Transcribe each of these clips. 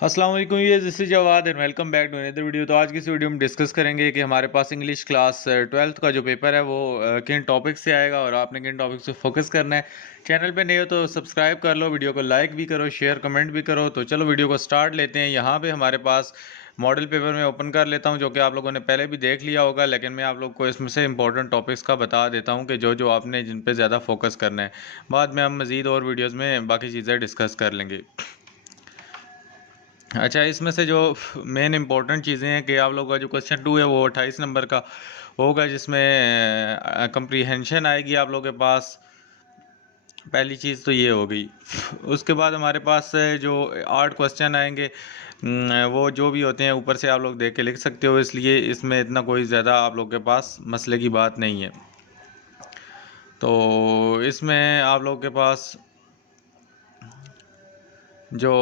अस्सलाम वालेकुम, ये this is Jawad and welcome back to another video. तो आज की इस वीडियो में डिस्कस करेंगे कि हमारे पास इंग्लिश क्लास 12th का जो पेपर है वो किन टॉपिक से आएगा और आपने किन टॉपिक से फोकस करना है। चैनल पे नए हो तो सब्सक्राइब कर लो, वीडियो को लाइक भी करो, शेयर कमेंट भी करो। तो चलो वीडियो को स्टार्ट लेते हैं। यहाँ पे हमारे पास मॉडल पेपर में ओपन कर लेता हूँ, जो कि आप लोगों ने पहले भी देख लिया होगा, लेकिन मैं आप लोग को इसमें से इंपॉर्टेंट टॉपिक्स का बता देता हूँ कि जो जो आपने जिन पे ज़्यादा फोकस करना है। बाद में हम मज़ीद और वीडियोज़ में बाकी चीज़ें डिस्कस कर लेंगे। अच्छा, इसमें से जो मेन इंपॉर्टेंट चीज़ें हैं कि आप लोगों का जो क्वेश्चन 2 है वो 28 नंबर का होगा, जिसमें कंप्रीहेंशन आएगी आप लोगों के पास। पहली चीज़ तो ये हो गई। उसके बाद हमारे पास जो 8 क्वेश्चन आएंगे, वो जो भी होते हैं ऊपर से आप लोग देख के लिख सकते हो, इसलिए इसमें इतना कोई ज़्यादा आप लोग के पास मसले की बात नहीं है। तो इसमें आप लोग के पास जो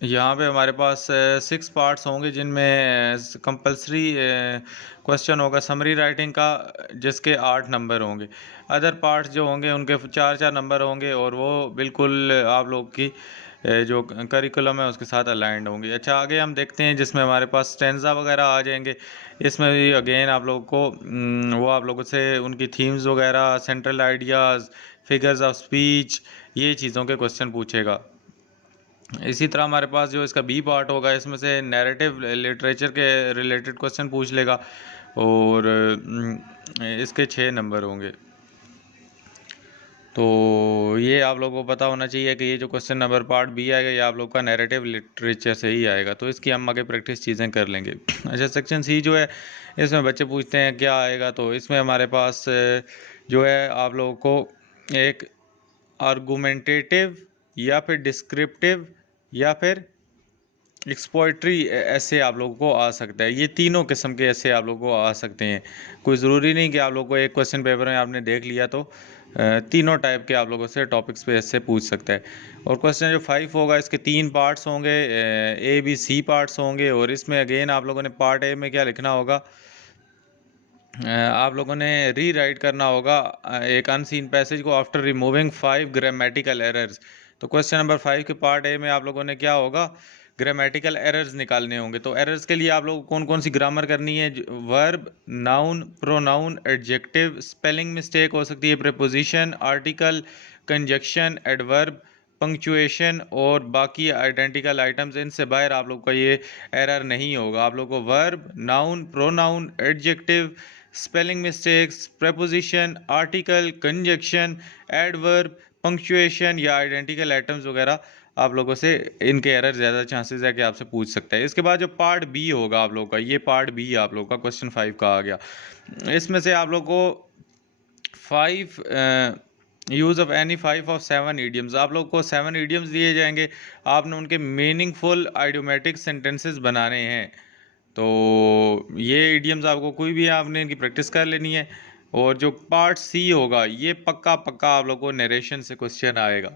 यहाँ पे हमारे पास 6 पार्ट्स होंगे, जिनमें कंपलसरी क्वेश्चन होगा समरी राइटिंग का, जिसके 8 नंबर होंगे। अदर पार्ट्स जो होंगे उनके 4-4 नंबर होंगे, और वो बिल्कुल आप लोग की जो करिकुलम है उसके साथ अलाइंड होंगे। अच्छा, आगे हम देखते हैं, जिसमें हमारे पास स्टेंजा वगैरह आ जाएंगे। इसमें भी अगेन आप लोग को वो आप लोगों से उनकी थीम्स वगैरह, central ideas, figures of speech, ये चीज़ों के क्वेश्चन पूछेगा। इसी तरह हमारे पास जो इसका बी पार्ट होगा, इसमें से नैरेटिव लिटरेचर के रिलेटेड क्वेश्चन पूछ लेगा, और इसके 6 नंबर होंगे। तो ये आप लोगों को पता होना चाहिए कि ये जो क्वेश्चन नंबर पार्ट बी आएगा, ये आप लोग का नैरेटिव लिटरेचर से ही आएगा। तो इसकी हम आगे प्रैक्टिस चीज़ें कर लेंगे। अच्छा, सेक्शन सी जो है, इसमें बच्चे पूछते हैं क्या आएगा। तो इसमें हमारे पास जो है आप लोगों को एक आर्गुमेंटेटिव, या फिर डिस्क्रिप्टिव, या फिर एक्सपोइट्री ऐसे आप लोगों को आ सकता है। ये तीनों किस्म के ऐसे आप लोगों को आ सकते हैं। कोई ज़रूरी नहीं कि आप लोगों को एक क्वेश्चन पेपर में आपने देख लिया तो तीनों टाइप के आप लोगों से टॉपिक्स पे ऐसे पूछ सकता है। और क्वेश्चन जो 5 होगा, इसके 3 पार्ट्स होंगे, ए बी सी पार्ट्स होंगे। और इसमें अगेन आप लोगों ने पार्ट ए में क्या लिखना होगा, आप लोगों ने री राइट करना होगा एक अनसीन पैसेज को आफ्टर रिमूविंग 5 ग्रामेटिकल एरर्स। तो क्वेश्चन नंबर 5 के पार्ट ए में आप लोगों ने क्या होगा, ग्रामेटिकल एरर्स निकालने होंगे। तो एरर्स के लिए आप लोगों को कौन कौन सी ग्रामर करनी है, verb, noun, pronoun, adjective, spelling mistake हो सकती है, preposition, article, conjunction, adverb, punctuation, और बाकी आइडेंटिकल आइटम्स। इनसे बाहर आप लोग का ये एरर नहीं होगा। आप लोग को verb, noun, pronoun, adjective, spelling mistakes, preposition, article, conjunction, adverb, punctuation या आइडेंटिकल आइटम्स वगैरह आप लोगों से इनके एरर ज़्यादा चांसेस है कि आपसे पूछ सकता है। इसके बाद जो पार्ट बी होगा आप लोग का, ये पार्ट बी आप लोग का क्वेश्चन 5 का आ गया। इसमें से आप लोग को 5 use of any 5 of 7 idioms, आप लोग को 7 ईडियम्स दिए जाएंगे। आपने उनके मीनिंगफुल आइडियोमेटिक सेंटेंसेस बनाने हैं। तो ये इडियम्स आपको कोई भी आपने इनकी प्रैक्टिस कर लेनी है। और जो पार्ट सी होगा, ये पक्का पक्का आप लोग को नरेशन से क्वेश्चन आएगा।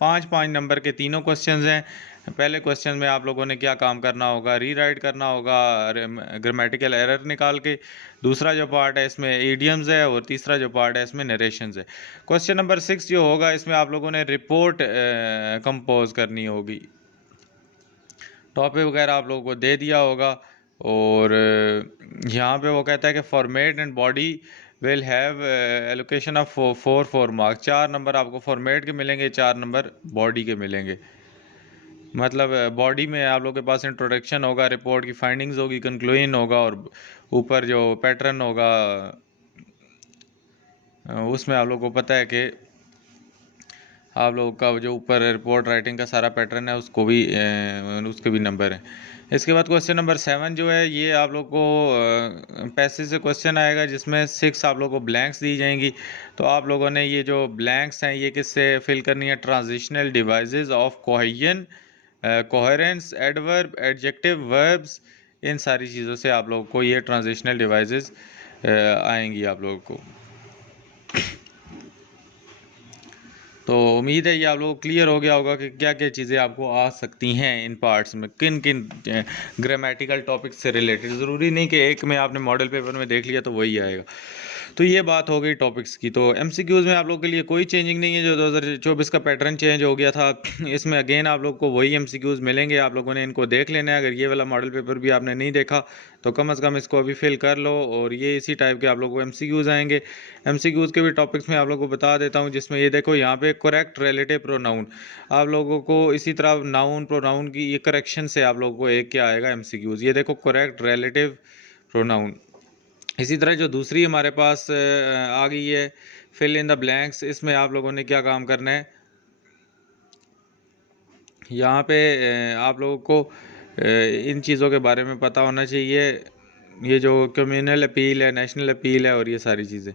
5-5 नंबर के तीनों क्वेश्चंस हैं। पहले क्वेश्चन में आप लोगों ने क्या काम करना होगा, रीराइट करना होगा ग्रामेटिकल एरर निकाल के। दूसरा जो पार्ट है इसमें इडियम्स है, और तीसरा जो पार्ट है इसमें नरेशंस है। क्वेश्चन नंबर 6 जो होगा, इसमें आप लोगों ने रिपोर्ट कंपोज करनी होगी। टॉपिक वगैरह आप लोगों को दे दिया होगा। और यहाँ पे वो कहता है कि format and body will have allocation of 4 marks. 4 number आपको फॉर्मेट के मिलेंगे, 4 नंबर बॉडी के मिलेंगे। मतलब बॉडी में आप लोगों के पास इंट्रोडक्शन होगा, रिपोर्ट की फाइंडिंग्स होगी, कंक्लूजन होगा, और ऊपर जो पैटर्न होगा उसमें आप लोगों को पता है कि आप लोगों का जो ऊपर रिपोर्ट राइटिंग का सारा पैटर्न है उसको भी उसके भी नंबर हैं। इसके बाद क्वेश्चन नंबर 7 जो है, ये आप लोग को पैसेज से क्वेश्चन आएगा, जिसमें 6 आप लोगों को ब्लैंक्स दी जाएंगी। तो आप लोगों ने ये जो ब्लैंक्स हैं ये किससे फिल करनी है, transitional devices of cohesion, coherence, adverb, adjective, verbs, इन सारी चीज़ों से आप लोगों को ये ट्रांजिशनल डिवाइसेस आएंगी आप लोगों को। तो उम्मीद है ये आप लोगों को क्लियर हो गया होगा कि क्या क्या चीज़ें आपको आ सकती हैं इन पार्ट्स में, किन किन ग्रामेटिकल टॉपिक्स से रिलेटेड। ज़रूरी नहीं कि एक में आपने मॉडल पेपर में देख लिया तो वही आएगा। तो ये बात हो गई टॉपिक्स की। तो एमसीक्यूज़ में आप लोगों के लिए कोई चेंजिंग नहीं है, जो 2024 का पैटर्न चेंज हो गया था। इसमें अगेन आप लोग को वही एमसीक्यूज़ मिलेंगे, आप लोगों ने इनको देख लेना है। अगर ये वाला मॉडल पेपर भी आपने नहीं देखा तो कम से कम इसको अभी फिल कर लो, और ये इसी टाइप के आप लोगों को एमसीक्यूज़ आएंगे। एमसीक्यूज़ के भी टॉपिक्स में आप लोगों को बता देता हूँ, जिसमें ये देखो यहाँ पे करेक्ट रिलेटिव प्रोनाउन, आप लोगों को इसी तरह नाउन प्रोनाउन की ये करेक्शन से आप लोगों को एक क्या आएगा एमसीक्यूज़। ये देखो करेक्ट रिलेटिव प्रोनाउन। इसी तरह जो दूसरी हमारे पास आ गई है फिल इन द ब्लैंक्स, इसमें आप लोगों ने क्या काम करना है, यहाँ पे आप लोगों को इन चीज़ों के बारे में पता होना चाहिए। ये जो कम्युनल अपील है, नेशनल अपील है, और ये सारी चीज़ें।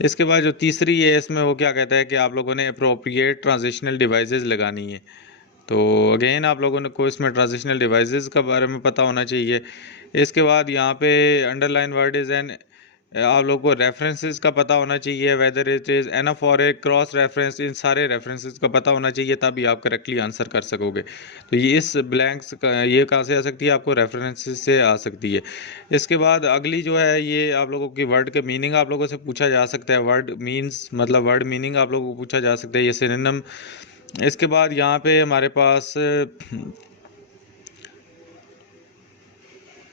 इसके बाद जो तीसरी है, इसमें वो क्या कहता है कि आप लोगों ने अप्रोप्रिएट ट्रांजिशनल डिवाइसेस लगानी है। तो अगेन आप लोगों ने को इसमें ट्रांजिशनल डिवाइसेस के बारे में पता होना चाहिए। इसके बाद यहाँ पे अंडरलाइन वर्ड इज़ एन, आप लोगों को रेफरेंसेस का पता होना चाहिए, वेदर इट इज़ एनफ और ए क्रॉस रेफरेंस, इन सारे रेफरेंसेस का पता होना चाहिए, तभी आप करेक्टली आंसर कर सकोगे। तो ये इस ब्लैंक्स का ये कहाँ से आ सकती है, आपको रेफरेंसेस से आ सकती है। इसके बाद अगली जो है, ये आप लोगों की वर्ड के मीनिंग आप लोगों से पूछा जा सकता है। वर्ड मीन्स मतलब वर्ड मीनिंग आप लोगों को पूछा जा सकता है, ये सिनोनिम। इसके बाद यहाँ पे हमारे पास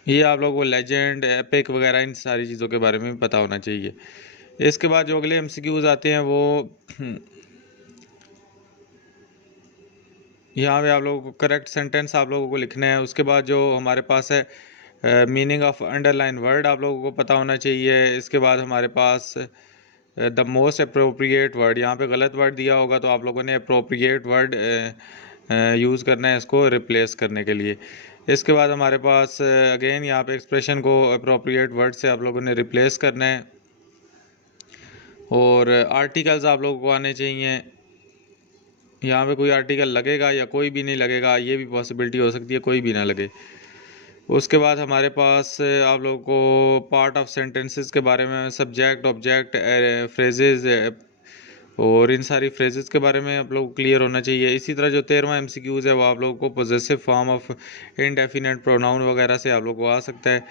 ये आप लोगों को लेजेंड, एपिक वगैरह इन सारी चीज़ों के बारे में भी पता होना चाहिए। इसके बाद जो अगले एमसीक्यूज़ आते हैं वो यहाँ पे आप लोगों को करेक्ट सेंटेंस आप लोगों को लिखना है। उसके बाद जो हमारे पास है मीनिंग ऑफ अंडरलाइन वर्ड आप लोगों को पता होना चाहिए। इसके बाद हमारे पास द मोस्ट अप्रोप्रिएट वर्ड, यहाँ पे गलत वर्ड दिया होगा तो आप लोगों ने अप्रोप्रिएट वर्ड यूज़ करना है इसको रिप्लेस करने के लिए। इसके बाद हमारे पास अगेन यहाँ पे एक्सप्रेशन को अप्रोप्रिएट वर्ड से आप लोगों ने रिप्लेस करना है। और आर्टिकल्स आप लोगों को आने चाहिए। यहाँ पे कोई आर्टिकल लगेगा या कोई भी नहीं लगेगा, ये भी पॉसिबिलिटी हो सकती है कोई भी ना लगे। उसके बाद हमारे पास आप लोगों को पार्ट ऑफ सेंटेंसेस के बारे में, सब्जेक्ट, ऑब्जेक्ट, फ्रेजेस, और इन सारी फ्रेजेस के बारे में आप लोगों को क्लियर होना चाहिए। इसी तरह जो 13वां एमसीक्यूज़ है वो आप लोगों को possessive form of indefinite pronoun वगैरह से आप लोगों को आ सकता है।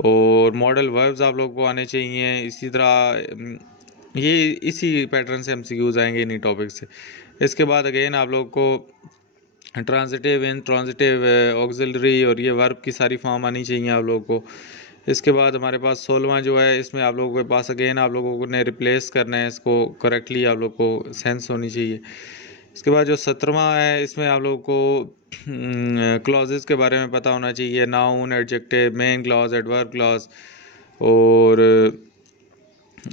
और मॉडल वर्ब्स आप लोगों को आने चाहिए। इसी तरह ये इसी पैटर्न से एमसीक्यूज़ आएंगे इन्हीं टॉपिक से। इसके बाद अगेन आप लोगों को ट्रांजिटिव, इन ट्रांजिटिव, ऑक्सिलरी और ये वर्ब की सारी फॉर्म आनी चाहिए आप लोगों को। इसके बाद हमारे पास 16वां जो है, इसमें आप लोगों के पास अगेन आप लोगों ने रिप्लेस करना है इसको करेक्टली, आप लोग को सेंस होनी चाहिए। इसके बाद जो 17वां है, इसमें आप लोगों को क्लॉजेस के बारे में पता होना चाहिए, noun, adjective, main clause, adverb clause. और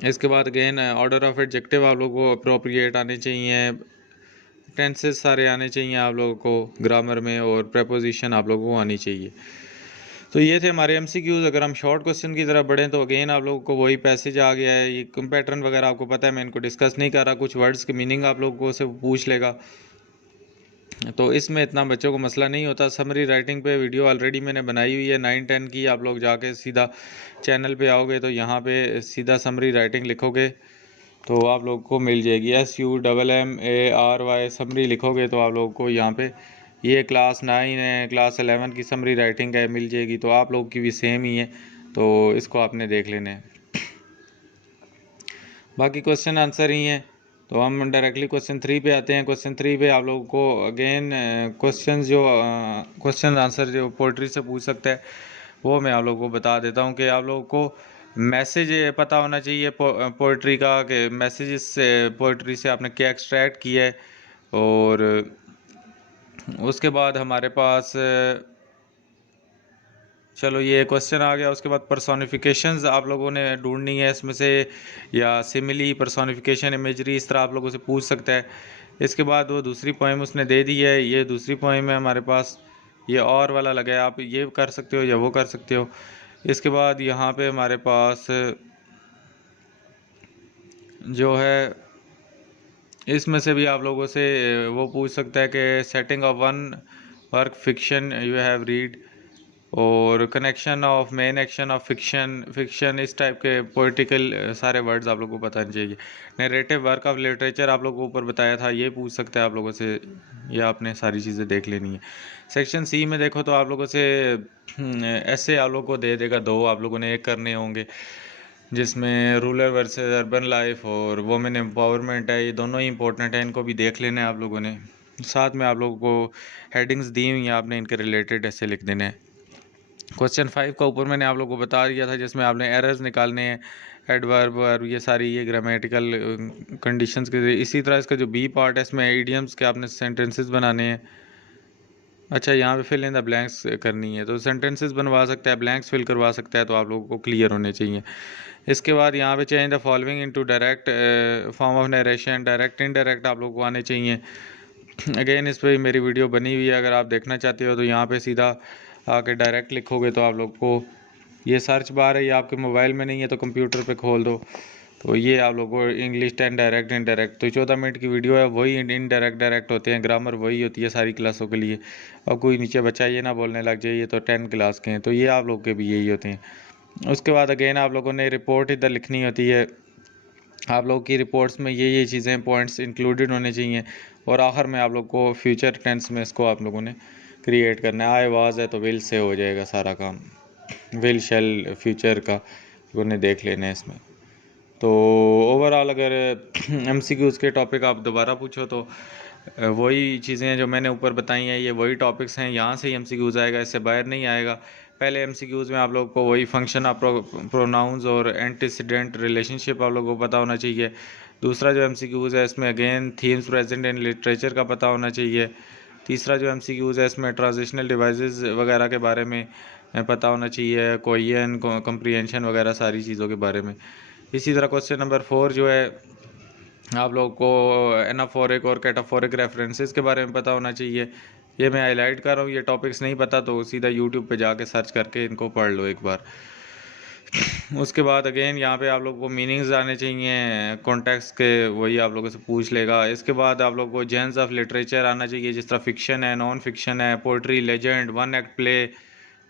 इसके बाद अगेन ऑर्डर ऑफ एडजेक्टिव आप लोगों को अप्रोप्रिएट आने चाहिए, टेंसेस सारे आने चाहिए आप लोगों को ग्रामर में, और प्रेपोजिशन आप लोगों को आनी चाहिए। तो ये थे हमारे एमसीक्यूज़। अगर हम शॉर्ट क्वेश्चन की तरफ बढ़ें तो अगेन आप लोगों को वही पैसेज आ गया है। ये पैटर्न वगैरह आपको पता है, मैं इनको डिस्कस नहीं कर रहा। कुछ वर्ड्स के मीनिंग आप लोगों को से पूछ लेगा, तो इसमें इतना बच्चों को मसला नहीं होता। समरी राइटिंग पे वीडियो ऑलरेडी मैंने बनाई हुई है 9-10 की, आप लोग जाके सीधा चैनल पे आओगे तो यहाँ पे सीधा समरी राइटिंग लिखोगे तो आप लोग को मिल जाएगी। SUMMARY समरी लिखोगे तो आप लोगों को यहाँ पे ये क्लास 9 है, क्लास 11 की समरी राइटिंग है मिल जाएगी। तो आप लोग की भी सेम ही है, तो इसको आपने देख लेना है। बाकी क्वेश्चन आंसर ही हैं। तो हम डायरेक्टली क्वेश्चन 3 पे आते हैं। क्वेश्चन 3 पे आप लोगों को अगेन क्वेश्चन आंसर जो पोइट्री से पूछ सकता है वो मैं आप लोगों को बता देता हूँ कि आप लोगों को मैसेज पता होना चाहिए पोइट्री का, कि मैसेजेस से पोइट्री से आपने क्या एक्सट्रैक्ट किया है। और उसके बाद हमारे पास चलो ये क्वेश्चन आ गया। उसके बाद पर्सोनिफिकेशंस आप लोगों ने ढूंढनी है इसमें से, या सिमिली, पर्सोनिफिकेशन, इमेजरी, इस तरह आप लोगों से पूछ सकता है। इसके बाद वो दूसरी पोएम उसने दे दी है, ये दूसरी पोएम है हमारे पास, ये और वाला लगा है, आप ये कर सकते हो या वो कर सकते हो। इसके बाद यहाँ पे हमारे पास जो है, इसमें से भी आप लोगों से वो पूछ सकता है कि setting of one work fiction you have read, और connection of main action of fiction, इस टाइप के पोइटिकल सारे वर्ड्स आप लोगों को पता नहीं चाहिए। नरेटिव वर्क ऑफ लिटरेचर आप लोगों को ऊपर बताया था, ये पूछ सकते हैं आप लोगों से, ये आपने सारी चीज़ें देख लेनी है। सेक्शन सी में देखो तो आप लोगों से ऐसे आप लोगों को दे देगा 2, आप लोगों ने 1 करने होंगे। जिसमें रूरल वर्सेस अर्बन लाइफ और वुमेन एम्पावरमेंट है, ये दोनों ही इंपॉर्टेंट है, इनको भी देख लेना है आप लोगों ने। साथ में आप लोगों को हेडिंग्स दी हुई हैं, आपने इनके रिलेटेड ऐसे लिख देने हैं। क्वेश्चन 5 का ऊपर मैंने आप लोगों को बता दिया था, जिसमें आपने एरर्स निकालने हैं, एडवर्ब वर्ब ये सारी ये ग्रामेटिकल कंडीशंस के। इसी तरह इसका जो बी पार्ट है, इसमें इडियम्स के आपने सेंटेंसेस बनाने हैं। अच्छा, यहाँ पे फिल इन द ब्लैंक्स करनी है, तो सेंटेंसेस बनवा सकता है, ब्लैंक्स फिल करवा सकता है, तो आप लोगों को क्लियर होने चाहिए। इसके बाद यहाँ पे change the following into direct form of narration, direct indirect आप लोगों को आने चाहिए। अगेन इस पर मेरी वीडियो बनी हुई है, अगर आप देखना चाहते हो तो यहाँ पे सीधा आके डायरेक्ट लिखोगे तो आप लोग को ये सर्च बार है, ये आपके मोबाइल में नहीं है तो कंप्यूटर पे खोल दो, तो ये आप लोगों को इंग्लिश 10 डायरेक्ट इनडायरेक्ट, तो 14 मिनट की वीडियो है, वही इनडायरेक्ट डायरेक्ट होते हैं, ग्रामर वही होती है सारी क्लासों के लिए। और कोई नीचे बच्चा ये ना बोलने लग जाए ये तो 10 क्लास के हैं, तो ये आप लोग के भी यही होते हैं। उसके बाद अगेन आप लोगों ने रिपोर्ट इधर लिखनी होती है, आप लोगों की रिपोर्ट्स में ये चीज़ें पॉइंट्स इंक्लूडेड होने चाहिए। और आखिर में आप लोग को फ्यूचर टेंस में इसको आप लोगों ने क्रिएट करना है। आय वाज है तो विल से हो जाएगा सारा काम, विल शैल फ्यूचर का उन्हें देख लेना है इसमें। तो ओवरऑल अगर एमसीक्यूज़ के टॉपिक आप दोबारा पूछो तो वही चीज़ें हैं जो मैंने ऊपर बताई हैं, ये वही टॉपिक्स हैं, यहाँ से ही एमसीक्यूज़ आएगा, इससे बाहर नहीं आएगा। पहले एमसीक्यूज़ में आप लोगों को वही फंक्शन ऑफ प्रोनाउंस और एंटीसीडेंट रिलेशनशिप आप लोगों को पता होना चाहिए। दूसरा जो एमसीक्यूज़ है इसमें again themes present in literature का पता होना चाहिए। तीसरा जो एमसीक्यूज़ है इसमें ट्रांजिशनल डिवाइसेस वगैरह के बारे में पता होना चाहिए, कोएन कॉम्प्रिहेंशन वगैरह सारी चीज़ों के बारे में। इसी तरह क्वेश्चन नंबर 4 जो है आप लोगों को एनाफोरिक और कैटाफोरिक रेफरेंसेस के बारे में पता होना चाहिए। ये मैं हाईलाइट कर रहा हूँ, ये टॉपिक्स नहीं पता तो सीधा यूट्यूब पे जाके सर्च करके इनको पढ़ लो एक बार। उसके बाद अगेन यहाँ पे आप लोगों को मीनिंग्स आने चाहिए कॉन्टेक्स्ट के, वही आप लोगों से पूछ लेगा। इसके बाद आप लोगों को जेन्स ऑफ लिटरेचर आना चाहिए, जिस तरह फिक्शन है, नॉन फिक्शन है, poetry, legend, one act play,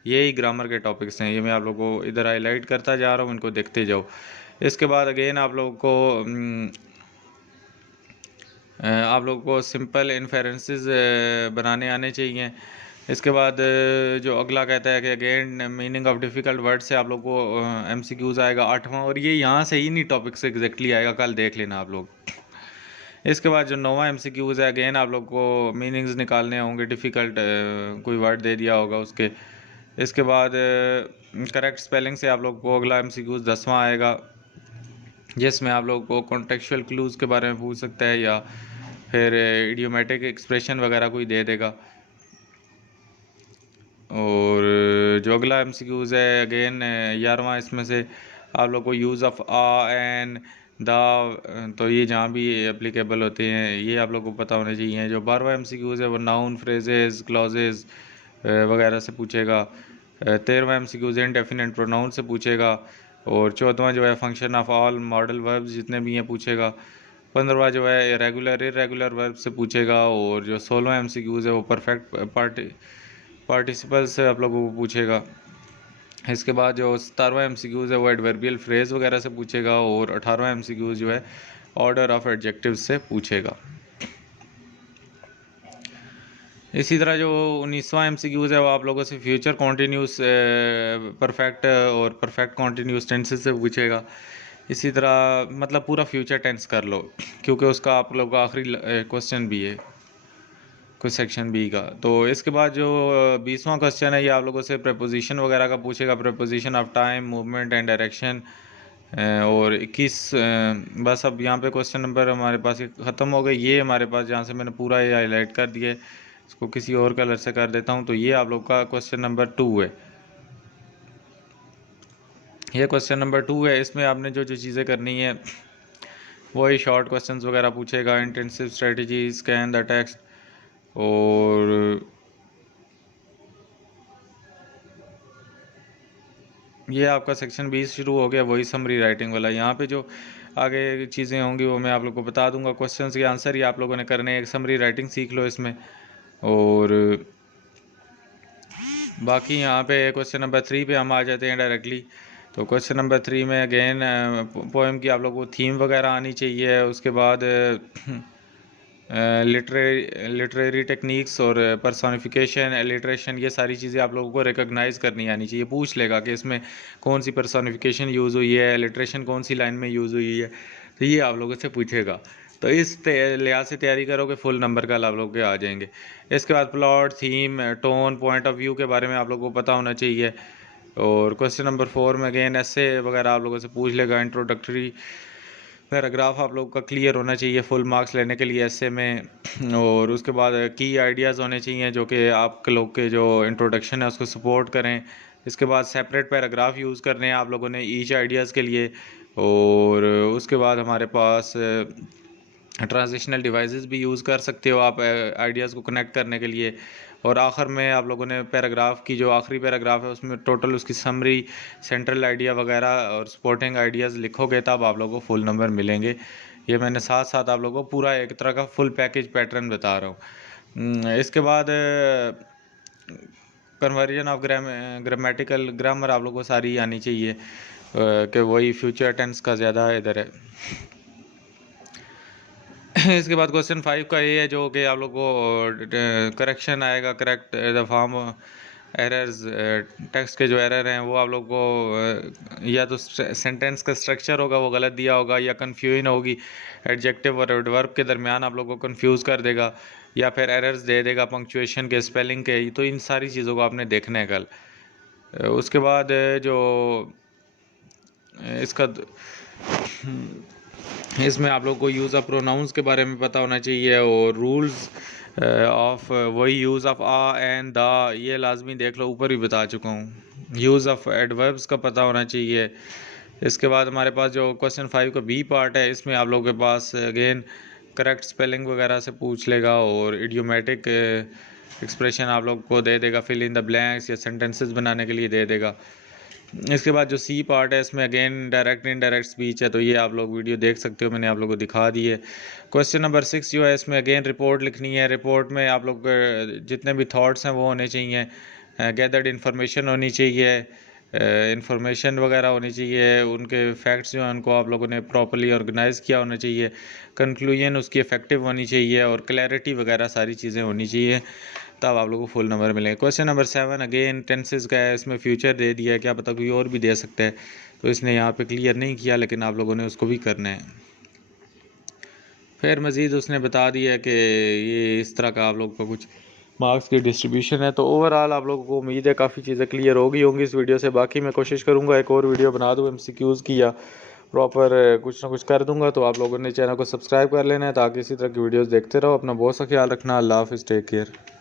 यही ग्रामर के टॉपिक्स हैं। ये मैं आप लोगों को इधर हाईलाइट करता जा रहा हूँ, इनको देखते जाओ। इसके बाद अगेन आप लोगों को सिंपल इन्फेरेंसेस बनाने आने चाहिए। इसके बाद जो अगला कहता है कि again meaning of difficult word से आप लोग को एमसीक्यूज़ आएगा 8वां, और ये यहाँ से ही नहीं टॉपिक से एग्जैक्टली आएगा, कल देख लेना आप लोग। इसके बाद जो 9वां एमसीक्यूज़ है अगेन आप लोग को मीनिंग्स निकालने होंगे, डिफ़िकल्ट कोई वर्ड दे दिया होगा उसके। इसके बाद करेक्ट स्पेलिंग से आप लोग को अगला एमसीक्यूज़ 10वां आएगा, जिसमें आप लोग को कॉन्टेक्चुअल क्लूज़ के बारे में पूछ सकता है या फिर इडियोमेटिक एक्सप्रेशन वगैरह कोई दे देगा। और जो अगला एमसीक्यूज़ है अगेन 11वां, इसमें से आप लोग को use of a an the, तो ये जहाँ भी एप्लीकेबल होते हैं ये आप लोग को पता होने चाहिए। जो 12वां एमसीक्यूज़ है वो नाउन, फ्रेजेस, क्लॉजेज वगैरह से पूछेगा। 13वां एमसीक्यूज़ इंडेफिनिट प्रोनाउन से पूछेगा। और 14वां जो है function of all modal verbs जितने भी हैं पूछेगा। 15वां जो है रेगुलर इरेगुलर वर्ब से पूछेगा। और जो 16वां एमसीक्यूज़ है वो परफेक्ट पार्टिसिपल से आप लोगों को पूछेगा। इसके बाद जो 17वां एमसीक्यूज़ है वो एडवर्बियल फ्रेज वगैरह से पूछेगा। और 18वां एमसीक्यूज़ जो है ऑर्डर ऑफ एडजेक्टिव्स से पूछेगा। इसी तरह जो 19वां एमसीक्यूज़ है वो आप लोगों से फ्यूचर कॉन्टीन्यूस परफेक्ट और परफेक्ट कॉन्टीन्यूस टेंसेस से पूछेगा। इसी तरह मतलब पूरा फ्यूचर टेंस कर लो, क्योंकि उसका आप लोगों का आखिरी क्वेश्चन भी है कुछ सेक्शन बी का। तो इसके बाद जो 20वां क्वेश्चन है ये आप लोगों से प्रपोजिशन वगैरह का पूछेगा, preposition of time, movement and direction. और 21 बस अब यहाँ पे क्वेश्चन नंबर हमारे पास ये ख़त्म हो गए। ये हमारे पास जहाँ से मैंने पूरा ये हाईलाइट कर दिया है, इसको किसी और कलर से कर देता हूँ। तो ये आप लोग का क्वेश्चन नंबर 2 है, ये क्वेश्चन नंबर 2 है। इसमें आपने जो जो चीज़ें करनी है वही शॉर्ट क्वेश्चंस वगैरह पूछेगा, intensive strategy, scan the text. और ये आपका सेक्शन 20 शुरू हो गया, वही समरी राइटिंग वाला। यहाँ पे जो आगे चीज़ें होंगी वो मैं आप लोग को बता दूंगा। क्वेश्चंस के आंसर ही आप लोगों ने करने हैं, एक समरी राइटिंग सीख लो इसमें। और बाकी यहाँ पे क्वेश्चन नंबर 3 पे हम आ जाते हैं डायरेक्टली। तो क्वेश्चन नंबर 3 में अगेन पोएम की आप लोग को थीम वगैरह आनी चाहिए। उसके बाद लिटरेरी टेक्निक्स और पर्सोनिफिकेशन, एलिट्रेशन, ये सारी चीज़ें आप लोगों को रिकॉग्नाइज़ करनी आनी चाहिए। पूछ लेगा कि इसमें कौन सी पर्सोनिफिकेशन यूज़ हुई है, एलिट्रेशन कौन सी लाइन में यूज़ हुई है, तो ये आप लोगों से पूछेगा। तो इस लिहाज से तैयारी करोगे फुल नंबर कल आप लोग के आ जाएंगे। इसके बाद plot, theme, tone, point of view के बारे में आप लोगों को पता होना चाहिए। और क्वेश्चन नंबर 4 में अगेन ऐसे वगैरह आप लोगों से पूछ लेगा। इंट्रोडक्टरी पैराग्राफ आप लोगों का क्लियर होना चाहिए फुल मार्क्स लेने के लिए ऐसे में। और उसके बाद की आइडियाज़ होने चाहिए जो कि आप लोग के जो इंट्रोडक्शन है उसको सपोर्ट करें। इसके बाद सेपरेट पैराग्राफ यूज़ करने हैं आप लोगों ने ईच आइडियाज़ के लिए। और उसके बाद हमारे पास ट्रांजिशनल डिवाइसेस भी यूज़ कर सकते हो आप आइडियाज़ को कनेक्ट करने के लिए। और आखिर में आप लोगों ने पैराग्राफ की जो आखिरी पैराग्राफ है उसमें टोटल उसकी समरी, सेंट्रल आइडिया वगैरह और सपोर्टिंग आइडियाज़ लिखोगे तब आप लोगों को फुल नंबर मिलेंगे। ये मैंने साथ साथ आप लोगों को पूरा एक तरह का फुल पैकेज पैटर्न बता रहा हूँ। इसके बाद कन्वर्जन ऑफ ग्रामेटिकल ग्रामर आप लोगों को सारी आनी चाहिए कि वही फ्यूचर टेंस का ज़्यादा इधर है। इसके बाद क्वेश्चन 5 का ये है जो कि आप लोग को करेक्शन आएगा, correct the form errors, text के जो एरर हैं वो आप लोग को या तो सेंटेंस का स्ट्रक्चर होगा वो गलत दिया होगा, या कन्फ्यूजन होगी एडजेक्टिव और एडवर्ब के दरमियान आप लोग को कन्फ्यूज़ कर देगा, या फिर एरर्स दे देगा पंक्चुएशन के, स्पेलिंग के। तो इन सारी चीज़ों को आपने देखना है कल। उसके बाद जो इसका इसमें आप लोग को यूज़ ऑफ प्रोनाउंस के बारे में पता होना चाहिए। और रूल्स ऑफ वही use of a and the, ये लाजमी देख लो, ऊपर भी बता चुका हूँ। यूज़ ऑफ एडवर्ब्स का पता होना चाहिए। इसके बाद हमारे पास जो क्वेश्चन 5 का बी पार्ट है इसमें आप लोगों के पास अगेन करेक्ट स्पेलिंग वगैरह से पूछ लेगा और इडियोमेटिक एक्सप्रेशन आप लोग को दे देगा, फिल इन द ब्लैंक्स या सेंटेंसेस बनाने के लिए दे देगा। इसके बाद जो सी पार्ट है इसमें अगेन डायरेक्ट इनडायरेक्ट स्पीच है, तो ये आप लोग वीडियो देख सकते हो, मैंने आप लोगों को दिखा दी है। क्वेश्चन नंबर 6 जो है इसमें अगेन रिपोर्ट लिखनी है। रिपोर्ट में आप लोग जितने भी थॉट्स हैं वो होने चाहिए, गैदर्ड इन्फॉर्मेशन होनी चाहिए, इंफॉर्मेशन वगैरह होनी चाहिए, उनके फैक्ट्स जो हैं उनको आप लोगों ने प्रॉपर्ली ऑर्गेनाइज़ किया होना चाहिए, कंक्लूजन उसकी इफेक्टिव होनी चाहिए और क्लैरिटी वगैरह सारी चीज़ें होनी चाहिए, तब आप लोगों को फुल नंबर मिलेंगे। क्वेश्चन नंबर 7 अगेन टेंसेस का है, इसमें फ्यूचर दे दिया है, क्या पता कोई और भी दे सकता है, तो इसने यहाँ पे क्लियर नहीं किया, लेकिन आप लोगों ने उसको भी करना है। फिर मज़ीद उसने बता दिया कि ये इस तरह का आप लोग का कुछ मार्क्स की डिस्ट्रीब्यूशन है। तो ओवरऑल आप लोगों को उम्मीद है काफ़ी चीज़ें क्लियर होगी इस वीडियो से। बाकी मैं कोशिश करूँगा एक और वीडियो बना दूँ MCQs की, या प्रॉपर कुछ ना कुछ कर दूँगा। तो आप लोगों ने चैनल को सब्सक्राइब कर लेना है ताकि इसी तरह की वीडियोज़ देखते रहो। अपना बहुत सा ख्याल रखना। अल्लाह हाफ़िज़, टेक केयर।